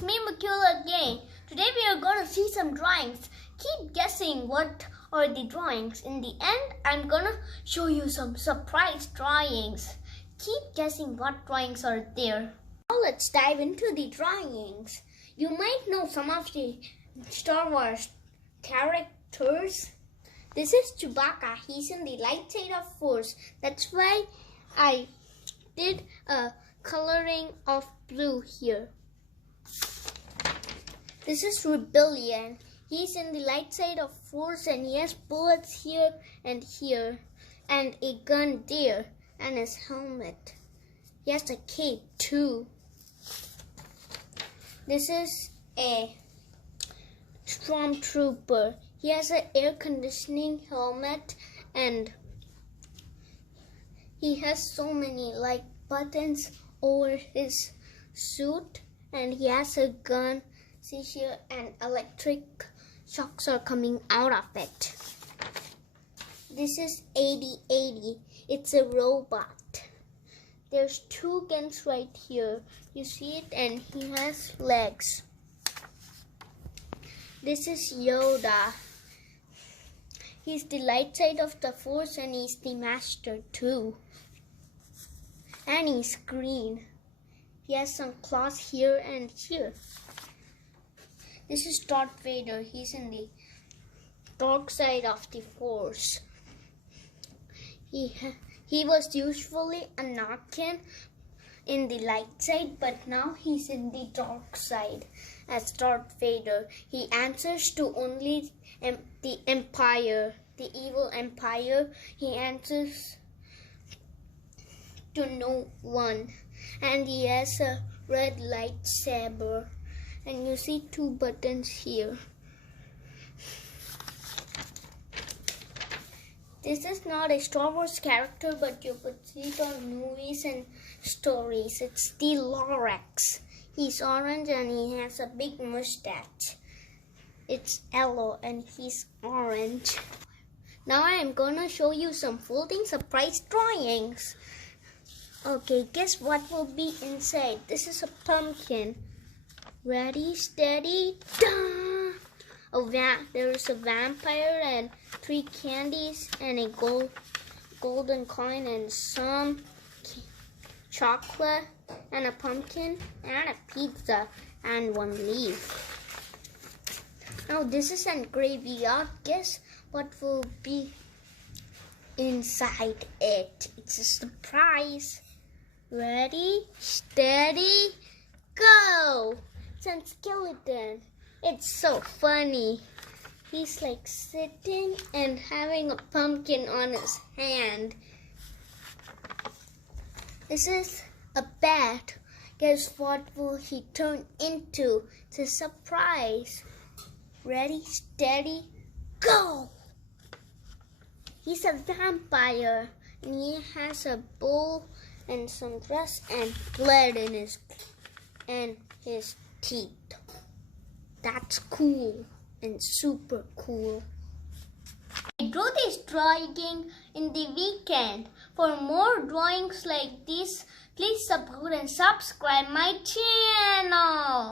it's me Mukil again. Today we are going to see some drawings. Keep guessing what are the drawings. In the end, I'm going to show you some surprise drawings. Keep guessing what drawings are there. Now let's dive into the drawings. You might know some of the Star Wars characters. This is Chewbacca. He's in the light side of Force. That's why I did a coloring of blue here. This is Rebellion. He's in the light side of Force and he has bullets here and a gun there and his helmet. He has a cape too. This is a Stormtrooper. He has an air conditioning helmet and he has so many buttons over his suit and he has a gun. See here, and electric shocks are coming out of it. This is 8080. It's a robot. There's two guns right here. You see it, and he has legs. This is Yoda. He's the light side of the Force and he's the master too. And he's green. He has some claws here and here. This is Darth Vader. He's in the dark side of the Force. He was usually a Anakin in the light side, but now he's in the dark side as Darth Vader. He answers to only the Empire, the evil Empire. He answers to no one. And he has a red lightsaber. And you see two buttons here. This is not a Star Wars character, but you could see it on movies and stories. It's the Lorax. He's orange and he has a big mustache. It's yellow and he's orange. Now I am gonna show you some folding surprise drawings. Okay, guess what will be inside? This is a pumpkin. Ready, steady, da! There is a vampire and 3 candies and a golden coin and some chocolate and a pumpkin and a pizza and 1 leaf. Now this is an graveyard. Guess what will be inside it? It's a surprise. Ready, steady, go! It's a skeleton. It's so funny. He's sitting and having a pumpkin on his hand. This is a bat. Guess what will he turn into? It's a surprise. Ready, steady, go! He's a vampire and he has a bowl and some dress and blood in his teeth. That's cool and super cool. I drew this drawing in the weekend. For more drawings like this, please support and subscribe my channel.